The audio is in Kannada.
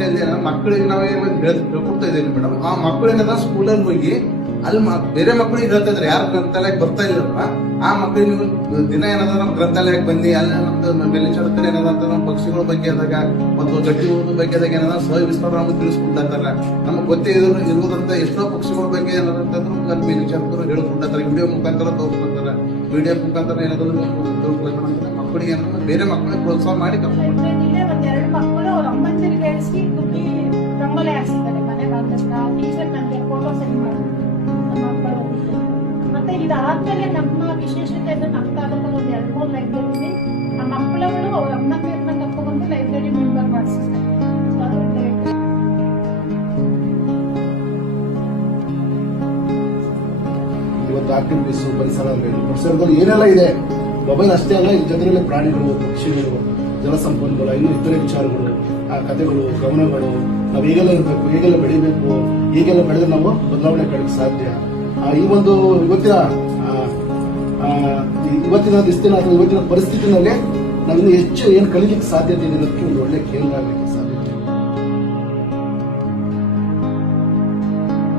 ಅಷ್ಟೇ ಅಲ್ಲದೆ ಮಕ್ಕಳಿಗೆ ನಾವೇ ಹೇಳ್ಕೊಡ್ತಾ ಇದ್ದೀವಿ ಮೇಡಮ್. ಆ ಮಕ್ಕಳಿಗೆ ಸ್ಕೂಲಲ್ಲಿ ಹೋಗಿ ಅಲ್ಲಿ ಬೇರೆ ಮಕ್ಕಳಿಗೆ ಹೇಳ್ತಾ ಇದ್ರೆ ಯಾರು ಗ್ರಂಥಾಲಯಕ್ಕೆ ಬರ್ತಾ ಇಲ್ಲಲ್ವಾ ಆ ಮಕ್ಕಳಿಗೆ ನೀವು ದಿನ ಏನಾದ್ರು ನಮ್ಮ ಗ್ರಂಥಾಲಯಕ್ಕೆ ಬನ್ನಿ, ಅಲ್ಲಿ ನಮ್ದು ಮೇಲ್ವಿಚಾರಕರು ಏನಾದಂತ ನಮ್ಮ ಪಕ್ಷಿಗಳ ಬಗ್ಗೆ ಆದಾಗ ಮತ್ತು ಗಟ್ಟಿ ಹುಡುಗ ಬಗ್ಗೆ ಆದಾಗ ಏನಾದ್ರು ಸವಿಸ್ತಾರ ನಮ್ಗೆ ತಿಳಿಸ್ಕೊಡ್ತಾರಲ್ಲ. ನಮಗೆ ಗೊತ್ತೇ ಇರುವುದಂತ ಎಷ್ಟೋ ಪಕ್ಷಿಗಳ ಬಗ್ಗೆ ಏನಾದಂತಂದ್ರು ಅಲ್ಲಿ ಮೇಲ್ವಿಚಾರಕರು ಹೇಳ್ಕೊಡ್ತಾರೆ, ವಿಡಿಯೋ ಮುಖಾಂತರ ತೋರಿಸ್ಕೊಡ್ತಾರೆ, ವಿಡಿಯೋ ಮುಖಾಂತರ ಏನಾದ್ರು ತೋರಿಸ್ಕೊಡ್ತಾರೆ. ಮಕ್ಕಳಿಗೆ ಏನಾದ್ರು ಬೇರೆ ಮಕ್ಕಳಿಗೆ ಪ್ರೋತ್ಸಾಹ ಮಾಡಿ ಕರ್ಕೊಂಡು ಒಂದೆರಡು ಮಕ್ಕಳು ಅವ್ರ ಅಮ್ಮಂದಿರಿಗೆ ಹೇಳಿಸಿ ದುಡ್ಡಿ ರಂಗೋಲಿ ಹಾಕ್ಸಿದ್ದಾರೆ ಮನೆ ಬಂದಷ್ಟ ಟೀಚರ್ ನನಗೆ ಫೋಟೋ ಸೆಂಡ್ ಮಾಡಿದ್ರು ನಮ್ಮ ಮಕ್ಕಳು. ಮತ್ತೆ ಇದಾದ್ಮೇಲೆ ನಮ್ಮ ವಿಶೇಷತೆ ಅಂದ್ರೆ ನಮ್ಮ ತಾಲೂಕಲ್ಲಿ ಒಂದು 2-3 ಲೈಬ್ರರಿ ಆ ಮಕ್ಕಳುಗಳು ಅವ್ರ ಅಮ್ಮಂದಿರನ್ನ ಕರ್ಕೊಂಡ್ಬಂದು ಲೈಬ್ರರಿ ಮೆಂಬರ್ ಮಾಡಿಸಿದ್ದಾರೆ. ಇವತ್ತು ಆಕ್ಟಿವಿಟೀಸ್ ಪರಿಸರದಲ್ಲಿ ಏನೆಲ್ಲ ಇದೆ, ಮೊಬೈಲ್ ಅಷ್ಟೇ ಅಲ್ಲ, ಈ ಜೊತೆಯಲ್ಲಿ ಪ್ರಾಣಿಗಳು, ಪಕ್ಷಿಗಳು, ಜಲಸಂಪನ್ಮೂಲ, ಇನ್ನು ಇತರೆ ವಿಚಾರಗಳು, ಆ ಕಥೆಗಳು, ಗಮನಗಳು, ನಾವು ಹೇಗೆಲ್ಲ ಇರಬೇಕು, ಹೇಗೆಲ್ಲ ಬೆಳಿಬೇಕು, ಹೇಗೆಲ್ಲ ಬೆಳೆದ್ರೆ ನಾವು ಬದಲಾವಣೆ ಕಾಣಕ್ಕೆ ಸಾಧ್ಯ. ಈ ಒಂದು ಇವತ್ತಿನ ದಿನ ಅಥವಾ ಇವತ್ತಿನ ಪರಿಸ್ಥಿತಿನಲ್ಲಿ ನಾವಿನ್ನು ಹೆಚ್ಚು ಏನು ಕಲಿಲಿಕ್ಕೆ ಸಾಧ್ಯತೆ ಇದೆ ಅನ್ನೋದಕ್ಕೆ ಒಂದು ಒಳ್ಳೆ ಕೇಂದ್ರ ಆಗಲಿಕ್ಕೆ ಸಾಧ್ಯ.